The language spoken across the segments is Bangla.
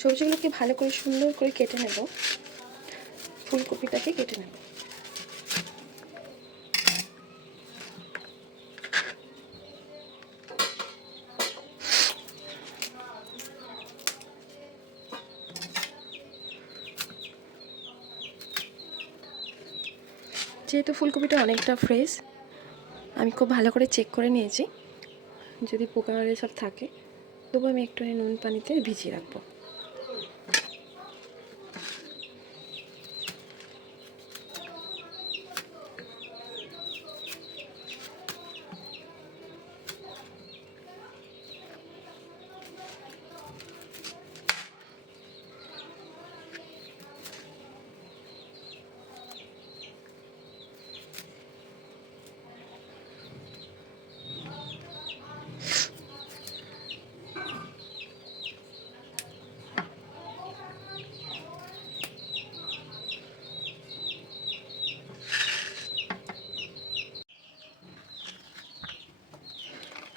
সবজিগুলোকে ভালো করে সুন্দর করে কেটে নেব? ফুলকপিটাকে কেটে নেব। যেহেতু ফুলকপিটা অনেকটা ফ্রেশ, আমি খুব ভালো করে চেক করে নিয়েছি। যদি পোকা সব থাকে, তবু আমি একটু নুন পানিতে ভিজিয়ে রাখব।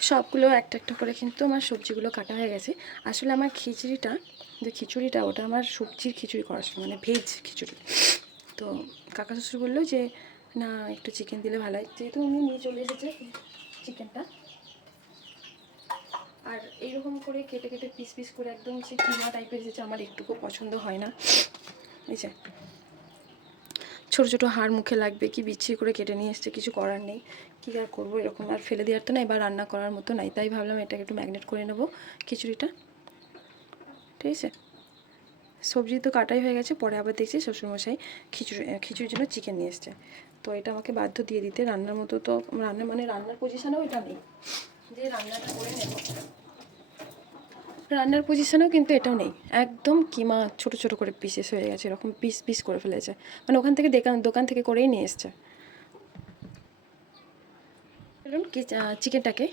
সবগুলো একটা একটা করে কিন্তু আমার সবজিগুলো কাটা হয়ে গেছে। আসলে আমার খিচুড়িটা, যে খিচুড়িটা ওটা আমার সবজির খিচুড়ি করার সময় মানে ভেজ খিচুড়ি। তো কাকা শ্বশুর বলল যে, না, একটু চিকেন দিলে ভালো হয়। যেহেতু উনি নিয়ে চলে এসেছে চিকেনটা আর এইরকম করে কেটে কেটে পিস পিস করে একদম সে কিমা টাইপের এসেছে আমার একটুকু পছন্দ হয় না। যে, ছোটো ছোটো হাড় মুখে লাগবে কি বিচ্ছিরি করে কেটে নিয়ে এসছে, কিছু করার নেই। কী আর করব? এরকম আর ফেলে দেওয়ার তো নাই বা রান্না করার মতো নাই। তাই ভাবলাম এটাকে একটু ম্যাগনেট করে নেব খিচুড়িটা। ঠিক আছে? সবজি তো কাটাই হয়ে গেছে, পরে আবার দেখছি শ্বশুরমশাই খিচুড়ি খিচুড়ির জন্য চিকেন নিয়ে এসছে। তো এটা আমাকে বাধ্য দিয়ে দিতে। রান্নার মতো তো, রান্না মানে রান্নার পজিশানেও এটা নেই। যে রান্নাটা করে নেব। রান্নার পজিশানেও কিন্তু এটাও নেই। একদম কিমা ছোট ছোট করে পিসেস হয়ে গেছে, এরকম পিস পিস করে ফেলেছে। মানে ওখান থেকে দোকান দোকান থেকে করেই নিয়ে এসছে। চলুন চিকেনটাকে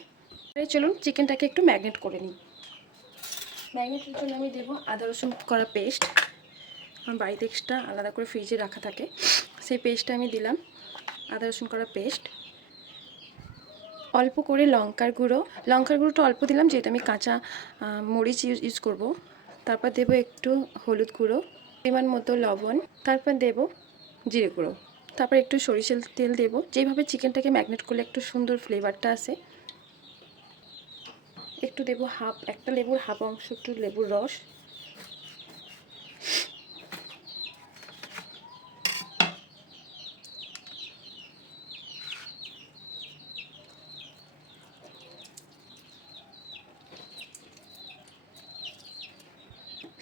চলুন চিকেনটাকে একটু ম্যাগনেট করে নিই। ম্যাগনেটের জন্য আমি দেবো আদা, রসুন করা পেস্ট আমার বাড়িতে এক্সট্রা আলাদা করে ফ্রিজে রাখা থাকে। সেই পেস্টটা আমি দিলাম, আদা, রসুন করা পেস্ট অল্প করে লঙ্কার গুঁড়ো। লঙ্কার গুঁড়োটা অল্প দিলাম, যেহেতু আমি কাঁচা মরিচ ইউজ ইউজ করব। তারপর দেবো একটু হলুদ গুঁড়ো, পরিমাণ মতো লবণ। তারপর দেবো জিরে গুঁড়ো। তারপর একটু সরিষার তেল দেবো। যেভাবে চিকেনটাকে ম্যাগনেট করলে একটু সুন্দর ফ্লেভারটা আসে। একটু দেবো হাফ, একটা লেবুর হাফ অংশ, একটু লেবুর রস।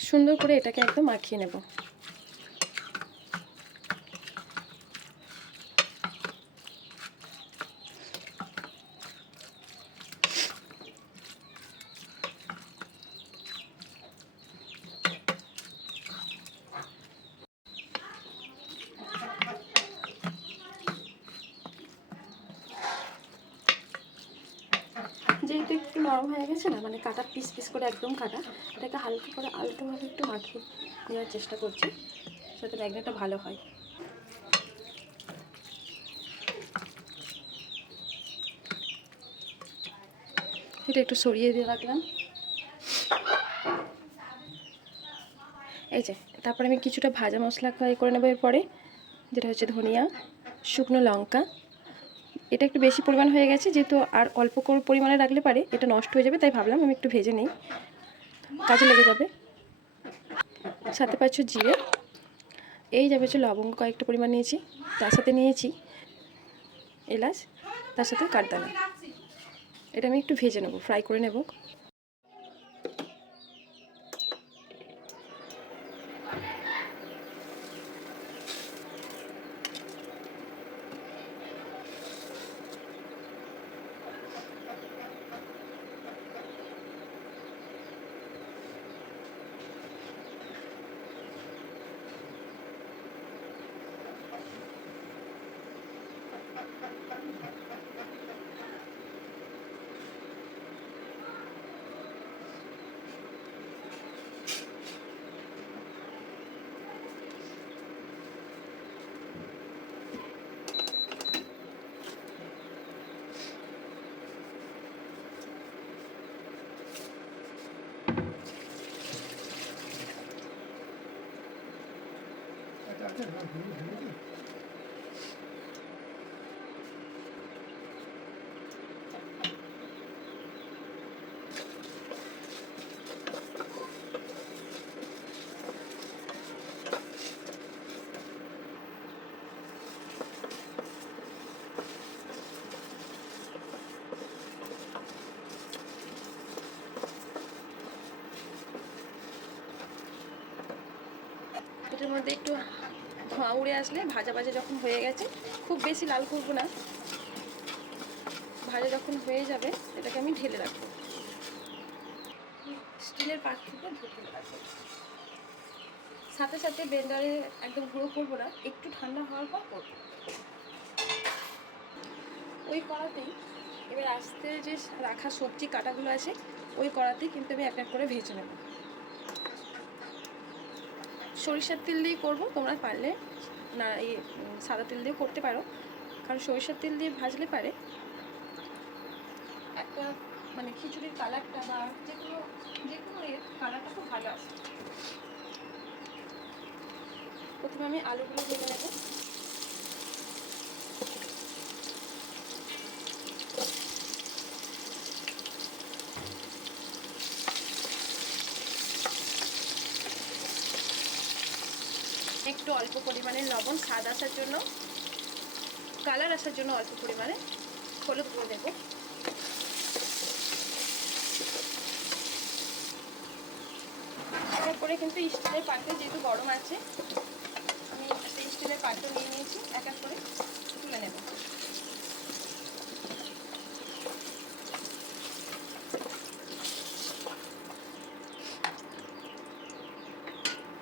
সুন্দর করে এটাকে একদম মাখিয়ে নেব যেহেতু একটু হয়ে গেছে না? মানে কাটা পিস পিস করে একদম কাটা। এটাকে হালকা করে আলতোভাবে একটু মাখিয়ে নেওয়ার চেষ্টা করছি, যাতে ম্যাগনেটটা ভালো হয়। এটা একটু সরিয়ে দিয়ে রাখলাম। এই যে, তারপরে আমি কিছুটা ভাজা মশলা করে নেব এরপরে, যেটা হচ্ছে ধনিয়া, শুকনো লঙ্কা এটা একটু বেশি পরিমাণ হয়ে গেছে, যেহেতু আর অল্প পরিমাণে রাখলে পারে, এটা নষ্ট হয়ে যাবে, তাই ভাবলাম আমি একটু ভেজে নিই। কাজে লেগে যাবে। সাথে পাচ্ছ জিরে। এই যাবে হচ্ছে লবঙ্গ কয়েকটা পরিমাণ নিয়েছি, তার সাথে নিয়েছি এলাচ, তার সাথে কাঠদানা। এটা আমি একটু ভেজে নেব ফ্রাই করে নেব। এটার মধ্যে একটু ধোঁয়া উড়ে আসলে ভাজা ভাজা যখন হয়ে গেছে, খুব বেশি লাল করব না। ভাজা যখন হয়ে যাবে, এটাকে আমি ঢেলে রাখব। স্টিলের পাত্রটা ঢেলে রাখব। সাথে সাথে ব্লেন্ডারে একদম গুঁড়ো করব না, একটু ঠান্ডা হওয়ার পর করব। ওই কড়াতেই এবার আস্তে যে রাখা সবজি কাটাগুলো আছে, ওই কড়াতেই কিন্তু আমি এক এক করে ভেজে নেব। সরিষার তেল দিয়ে করব, তোমরা পারলে না, এই সাদা তেল দিয়ে করতে পারো। কারণ সরিষার তেল দিয়ে ভাজলে পারে। একটা মানে খিচুড়ির কালারটা বা যে কোনো যে কোনো এর কালারটা খুব ভালো আসে। প্রথমে আমি আলুগুলো ভেজে নেব। একটু অল্প পরিমাণে লবণ, স্বাদ আসার জন্য, কালার আসার জন্য অল্প পরিমাণে হলুদ গুঁড়ো দেবো। তারপরে কিন্তু স্টিলের পাত্রে যেহেতু গরম আছে, আমি স্টিলের পাত্র নিয়ে নিয়েছি, এক এক করে তুলে নেব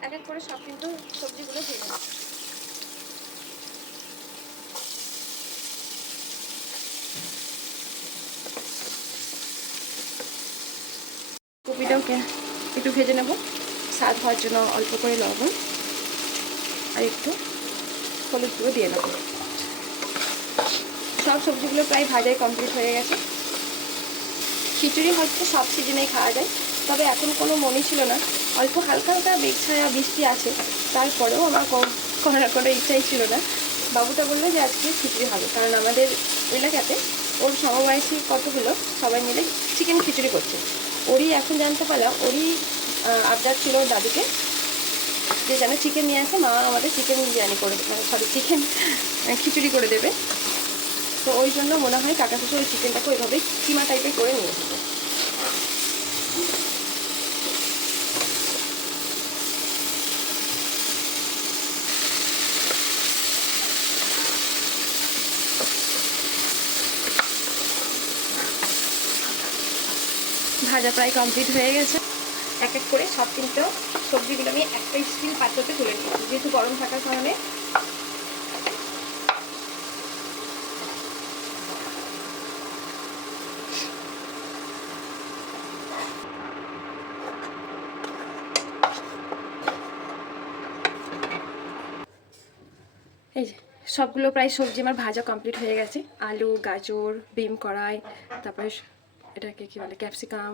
এক এক করে সব কিন্তু সবজিগুলো ভেজে একটু ভেজে নেব। স্বাদ হওয়ার জন্য অল্প করে লবণ আর একটু হলুদ গুঁড়ো দিয়ে নেব সব সবজিগুলো প্রায় ভাজাই কমপ্লিট হয়ে গেছে। খিচুড়ি হয়তো সব সিজনেই খাওয়া যায়, তবে এখন কোনো মনে ছিল না অল্প হালকা হালকা মেঘ ছায়া বৃষ্টি আছে, তারপরেও আমার করার কোনো ইচ্ছাই ছিল না। বাবুটা বলল যে আজকে খিচুড়ি হবে, কারণ আমাদের এলাকাতে ওর সমবয়সী কতগুলো, সবাই মিলে চিকেন খিচুড়ি করছে। ওরই এখন জানতে পারলাম, ওরই আবদার ছিল ওর দাদুকে, যে যেন চিকেন নিয়ে আসে, মা আমাদের চিকেন বিরিয়ানি করে মানে সরি, চিকেন খিচুড়ি করে দেবে। তো ওই জন্য মনে হয় কাকা শ্বশুর ওই চিকেনটাকে ওইভাবে কিমা টাইপের করে নিয়ে এসেছে। ভাজা প্রায় কমপ্লিট হয়ে গেছে। এক এক করে সব কিন্তু সবজিগুলো আমি একটা স্টিল পাত্রতে তুলে নিয়েছি। যেহেতু গরম থাকার কারণে এই যে, সবগুলো প্রায় সবজি আমার ভাজা কমপ্লিট হয়ে গেছে। আলু, গাজর বিম কড়াই, তারপরে এটাকে কী বলে ক্যাপসিকাম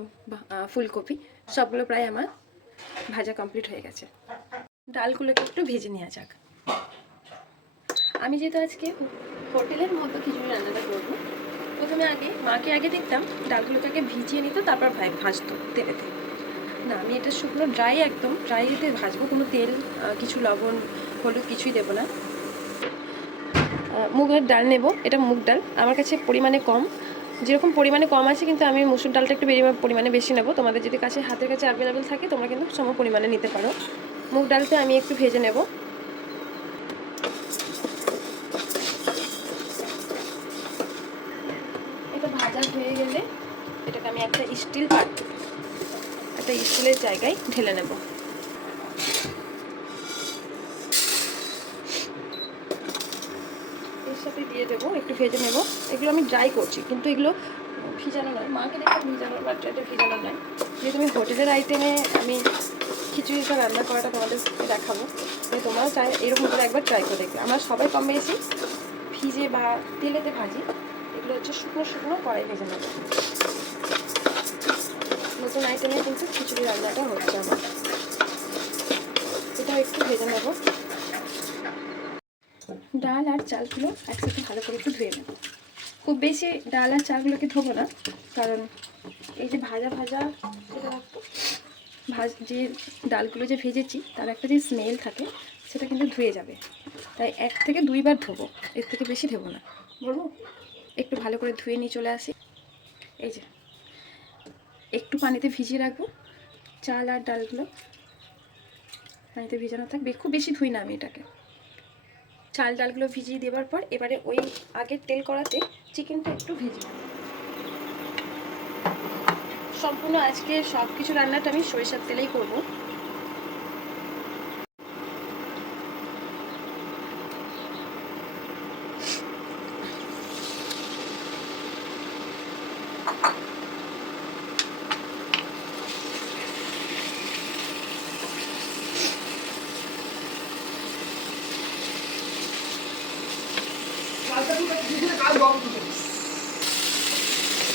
ফুলকপি, সবগুলো প্রায় আমার ভাজা কমপ্লিট হয়ে গেছে। ডালগুলোকে একটু ভেজে নেওয়া যাক। আমি যেহেতু আজকে হোটেলের মতো খিচুড়ি রান্নাটা করব, প্রথমে আগে মাকে আগে দেখতাম ডালগুলোকে আগে ভিজিয়ে নিত, তারপর ভাই ভাজতো তেলেতে। না, আমি এটা শুকনো ড্রাই একদম ড্রাইতে ভাজবো, কোনো তেল কিছু লবণ, হলুদ কিছুই দেবো না। মুগের ডাল নেব, এটা মুগ ডাল। আমার কাছে পরিমাণে কম। যেরকম পরিমাণে কম আছে, কিন্তু আমি মুসুর ডালটা একটু পরিমাণে বেশি নেব। তোমাদের যদি কাছে হাতের কাছে অ্যাভেলেবেল থাকে, তোমরা কিন্তু সম পরিমাণে নিতে পারো। মুগ ডালটা আমি একটু ভেজে নেব। এটা ভাজা হয়ে গেলে, এটাকে আমি একটা স্টিল পাত্র একটা স্টিলের জায়গায় ঢেলে নেব। সাথে দিয়ে দেবো, একটু ভেজে নেব। এগুলো আমি ড্রাই করছি, কিন্তু এগুলো ভিজানো নয়। মাকে দেখে ভিজানো বাট এটা ভিজানো নয়। যেহেতু আমি হোটেলের আইটেমে আমি খিচুড়িটা রান্না করাটা তোমাদের দেখাবো। তোমরাও চাই এরকম করে একবার ট্রাই করে দেখবে। আমরা সবাই কম বেশি ভিজে বা তেলেতে ভাজি, এগুলো হচ্ছে শুকনো শুকনো কড়াই ভেজে নেব। নতুন আইটেমে কিন্তু খিচুড়ি রান্নাটা হচ্ছে আমার। এটা একটু ভেজে নেব। ডাল আর চালগুলো একসাথে ভালো করে একটু ধুয়ে নেব। খুব বেশি ডাল আর চালগুলোকে ধোবো না, কারণ এই যে ভাজা ভাজা ভাজ, যে ডালগুলো যে ভেজেছি, তার একটা যে স্মেল থাকে, সেটা কিন্তু ধুয়ে যাবে। তাই এক থেকে দুইবার ধোবো, এর থেকে বেশি ধোবো না। বলব, একটু ভালো করে ধুয়ে নিয়ে চলে আসি। এই যে, একটু পানিতে ভিজিয়ে রাখব, চাল আর ডালগুলো পানিতে ভিজানো থাকবে। খুব বেশি ধুই না আমি এটাকে। চাল ডালগুলো ভিজিয়ে দেওয়ার পর এবারে ওই আগের তেল করাতে চিকেনটা একটু ভেজে নেব। সম্পূর্ণ আজকে সব কিছু রান্নাটা আমি সরিষার তেলেই করব।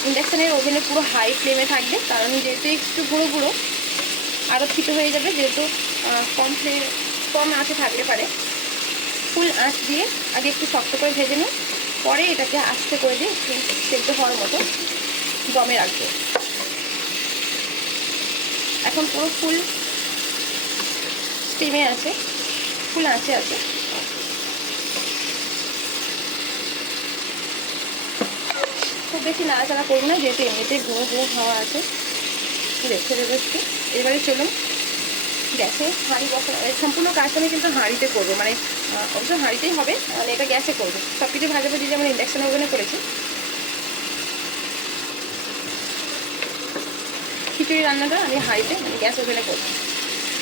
ইন্ডাকশানের ওভেনে পুরো হাই ফ্লেমে থাকবে, কারণ যেহেতু একটু গুঁড়ো গুঁড়ো আরও ফিতে হয়ে যাবে, যেহেতু কম ফ্লেম কম আঁচে থাকলে পারে। ফুল আঁচ দিয়ে আগে একটু শক্ত করে ভেজে নিই পরে এটাকে আস্তে করে দিয়ে সেদ্ধ হওয়ার মতো দমে রাখব। এখন পুরো ফুল স্টিমে আছে, ফুল আঁচে আছে। খুব বেশি নাড়াচাড়া করব না, যেহেতু এমনিতেই গুঁড়ো গুঁড়ো হাওয়া আছে। রেখে দেবো একটু। এবারে চলুন। গ্যাসে হাঁড়ি বসা সম্পূর্ণ কাজটা আমি কিন্তু হাঁড়িতে করব। মানে অবশ্য হাঁড়িতেই হবে মানে এটা গ্যাসে করব। সব কিছু ভাজাভাজি যেমন ইন্ডাকশন ওভেনে করেছি। খিচুড়ি রান্নাটা আমি হাঁড়িতে মানে গ্যাস ওভেনে করব।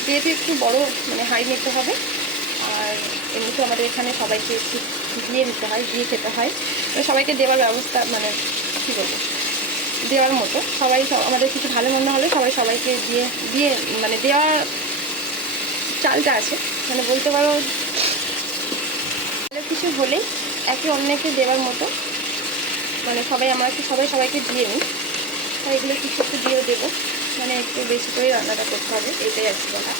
যেহেতু একটু বড় মানে হাঁড়ি নিতে হবে, আর এমনিতে আমাদের এখানে সবাইকে একটু দিয়ে দিতে হয় দিয়ে খেতে হয়। সবাইকে দেওয়ার ব্যবস্থা মানে কী বলব দেওয়ার মতো। সবাই আমাদের কিছু ভালো মন্দ হলে সবাই সবাইকে দিয়ে দিয়ে মানে দেওয়ার চালটা আছে। মানে বলতে পারো, ভালো কিছু হলেই একে অন্যকে দেওয়ার মতো। মানে সবাই আমরা সবাই সবাইকে দিয়ে নিই। তাই এগুলো কিছু একটু দিয়েও দেবো। মানে একটু বেশি করে রান্নাটা করতে হবে, এটাই আর কি বলা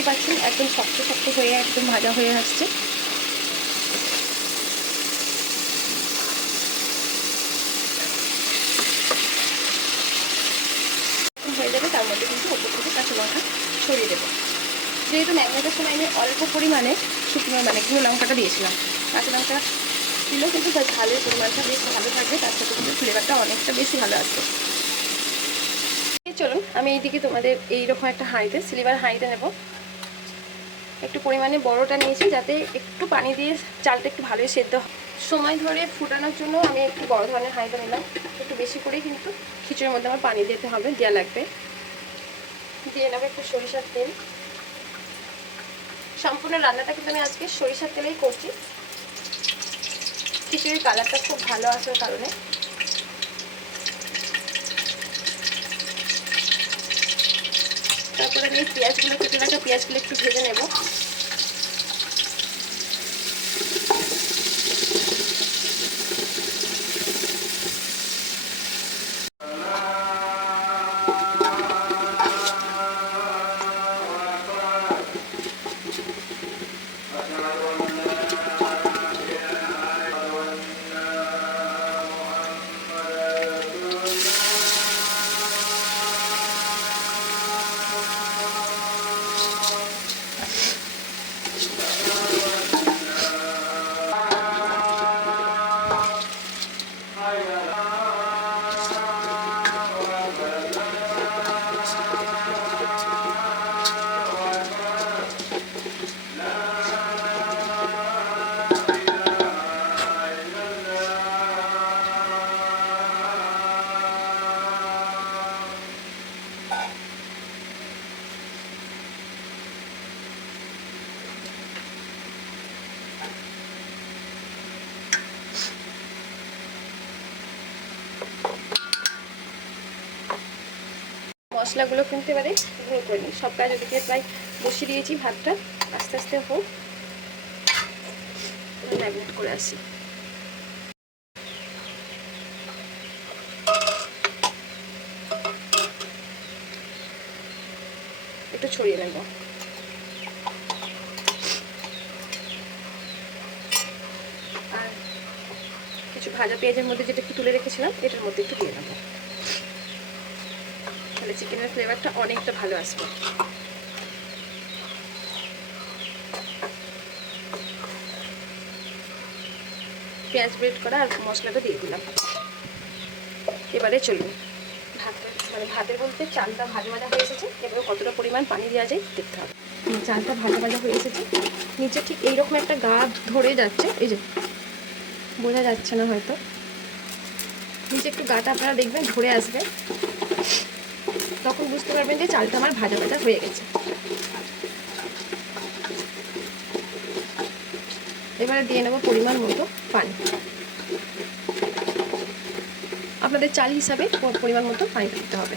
দেখতেই পাচ্ছেন, একদম শক্ত শক্ত হয়ে, একদম ভাজা হয়ে আসছে। হয়ে যাবে, তার মধ্যে কিন্তু ওপর থেকে কাঁচা লঙ্কা ছড়িয়ে দেবো। যেহেতু ম্যাগনেটের সময় আমি অল্প পরিমাণে শুকনো মানে গুঁড়ো লঙ্কাটা দিয়েছিলাম। কাঁচা লঙ্কা দিলেও কিন্তু তার ঝালের পরিমাণটা বেশ ভালো থাকবে, তার সাথে কিন্তু ফ্লেভারটা অনেকটা বেশি ভালো আসবে। চলুন, আমি এইদিকে তোমাদের এইরকম একটা হাঁড়িতে সিলিভার হাঁড়িতে নেব। একটু পরিমাণে বড়টা নিয়েছি যাতে একটু পানি দিয়ে চালটা একটু ভালোই সেদ্ধ হয়। সময় ধরে ফুটানোর জন্য আমি একটু বড় ধরনের হাঁড়িটা নিলাম। একটু বেশি করে কিন্তু খিচুড়ির মধ্যে আমার পানি দিতে হবে দেওয়া লাগবে। দিয়ে নেব একটু সরিষার তেল। সম্পূর্ণ রান্নাটা কিন্তু আমি আজকে সরিষার তেলেই করছি। খিচুড়ির কালারটা খুব ভালো আসার কারণে। তারপরে আমি পেঁয়াজগুলো কেটে রাখা পেঁয়াজগুলো একটু ভেজে নেব। মশলাগুলো কিন্তু এবারে গুঁড়ো করে নিই। সব কাজ ওদিকে প্রায় বসিয়ে দিয়েছি, ভাতটা আস্তে আস্তে হোক। ম্যাগনেট করে আসি। একটু ছড়িয়ে নেব। আর কিছু ভাজা পেঁয়াজের মধ্যে যেটা একটু তুলে রেখেছিলাম, এটার মধ্যে একটু দিয়ে নেব চিকেনের ফ্লেভারটা অনেকটা ভালো আসবে। পেঁয়াজ ব্রেড করা আর মশলাটা দিয়ে দিলাম। এবারে চলুন। ভাতের মানে ভাতের বলতে চালটা ভাজা ভাজা হয়ে এসেছে। এবারে কতটা পরিমাণ পানি দেওয়া যায় দেখতে হবে। চালটা ভাজা ভাজা হয়ে এসেছে। নিচে ঠিক এইরকম একটা গা ধরে যাচ্ছে। এই যে, বোঝা যাচ্ছে না হয়তো। নিচে একটু গাটা আপনারা দেখবেন, ধরে আসবে। তখন বুঝতে পারবেন যে চালটা আমার ভাজা ভাজা হয়ে গেছে। এবারে দিয়ে নেব পরিমাণ মতো পানি। আপনাদের চাল হিসাবে পরিমাণ মতো পানি দিতে হবে।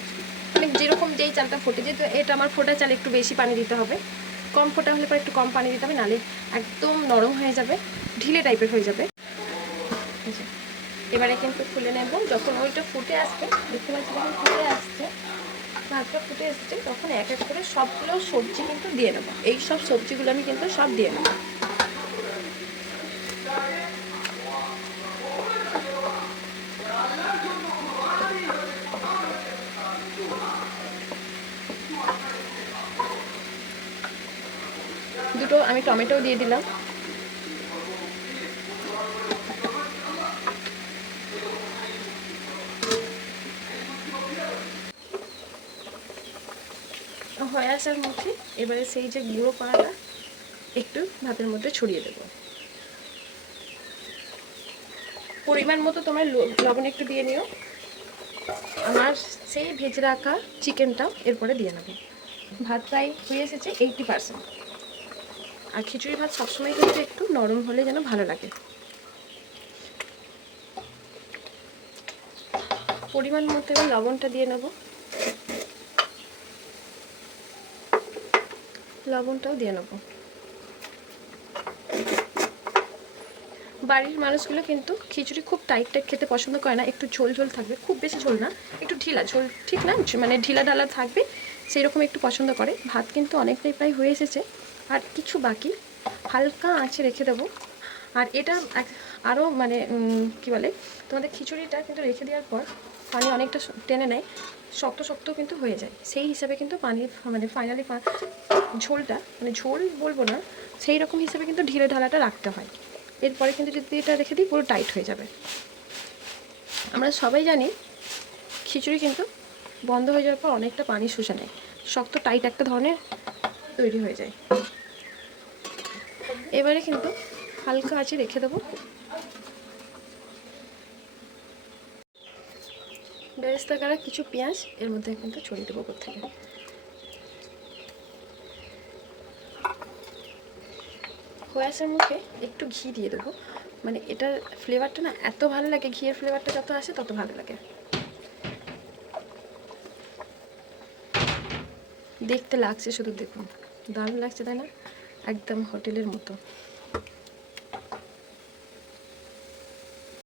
মানে যেরকম যেই চালটা ফোটে, যেহেতু এটা আমার ফোটা চাল, একটু বেশি পানি দিতে হবে। কম ফোটা হলে পরে একটু কম পানি দিতে হবে নালে একদম নরম হয়ে যাবে, ঢিলে টাইপের হয়ে যাবে। এবারে কিন্তু খুলে নেব, যখন ওইটা ফুটে আসবে, দেখতে পাচ্ছি যখন ফুটে আসছে। ভাতটা ফুটে এসেছে, তখন এক এক করে সবগুলো সবজি কিন্তু দিয়ে নেব। এই সব সবজিগুলো আমি কিন্তু সব দিয়ে নেব। দুটো আমি টমেটো দিয়ে দিলাম। আসার মুখে এবারে সেই যে গুঁড়ো করাটা একটু ভাতের মধ্যে ছড়িয়ে দেব। পরিমাণ মতো তোমার লবণ একটু দিয়ে নিও। আমার সেই ভেজে রাখা চিকেনটাও এরপরে দিয়ে নেব। ভাত প্রায় হয়ে এসেছে এইটটি পার্সেন্ট আর খিচুড়ি ভাত সবসময় কিন্তু একটু নরম হলে যেন ভালো লাগে। পরিমাণ মতো লবণটা দিয়ে নেব। লবণটাও দিয়ে নেব। বাড়ির মানুষগুলো কিন্তু খিচুড়ি খুব টাইট টাইট খেতে পছন্দ করে না, একটু ঝোল ঝোল থাকবে, খুব বেশি ঝোল না, একটু ঢিলা, ঝোল ঠিক না? মানে ঢিলা ঢালা থাকবে সেই রকম একটু পছন্দ করে। ভাত কিন্তু অনেকটাই প্রায় হয়ে এসেছে। আর কিছু বাকি, হালকা আঁচে রেখে দেবো। আর এটা আরও মানে কি বলে? তোমাদের খিচুড়িটা কিন্তু রেখে দেওয়ার পর পানি অনেকটা টেনে নেয়। শক্ত শক্ত কিন্তু হয়ে যায়। সেই হিসাবে কিন্তু পানির ফ- মানে ফাইনালি ঝোলটা মানে ঝোল বলব না, সেই রকম হিসাবে কিন্তু ঢিলে ঢালাটা রাখতে হয়। এরপরে কিন্তু যদি এটা রেখে দিই, পুরো টাইট হয়ে যাবে। আমরা সবাই জানি, খিচুড়ি কিন্তু বন্ধ হয়ে যাওয়ার পর অনেকটা পানি শুষে নেয়। শক্ত টাইট একটা ধরনের তৈরি হয়ে যায়। এবারে কিন্তু হালকা আছে রেখে দেবো। বেরেস্তা করা, কিছু পেঁয়াজ, এর মধ্যে কিন্তু ছড়িয়ে দেবো উপর থেকে। মুখে একটু ঘি দিয়ে দেবো। মানে এটার ফ্লেভারটা না, এত ভালো লাগে, ঘিয়ের ফ্লেভারটা যত আসে তত ভালো লাগে। দেখতে লাগছে শুধু, দেখুন। দারুণ লাগছে, তাই না? একদম হোটেলের মতো।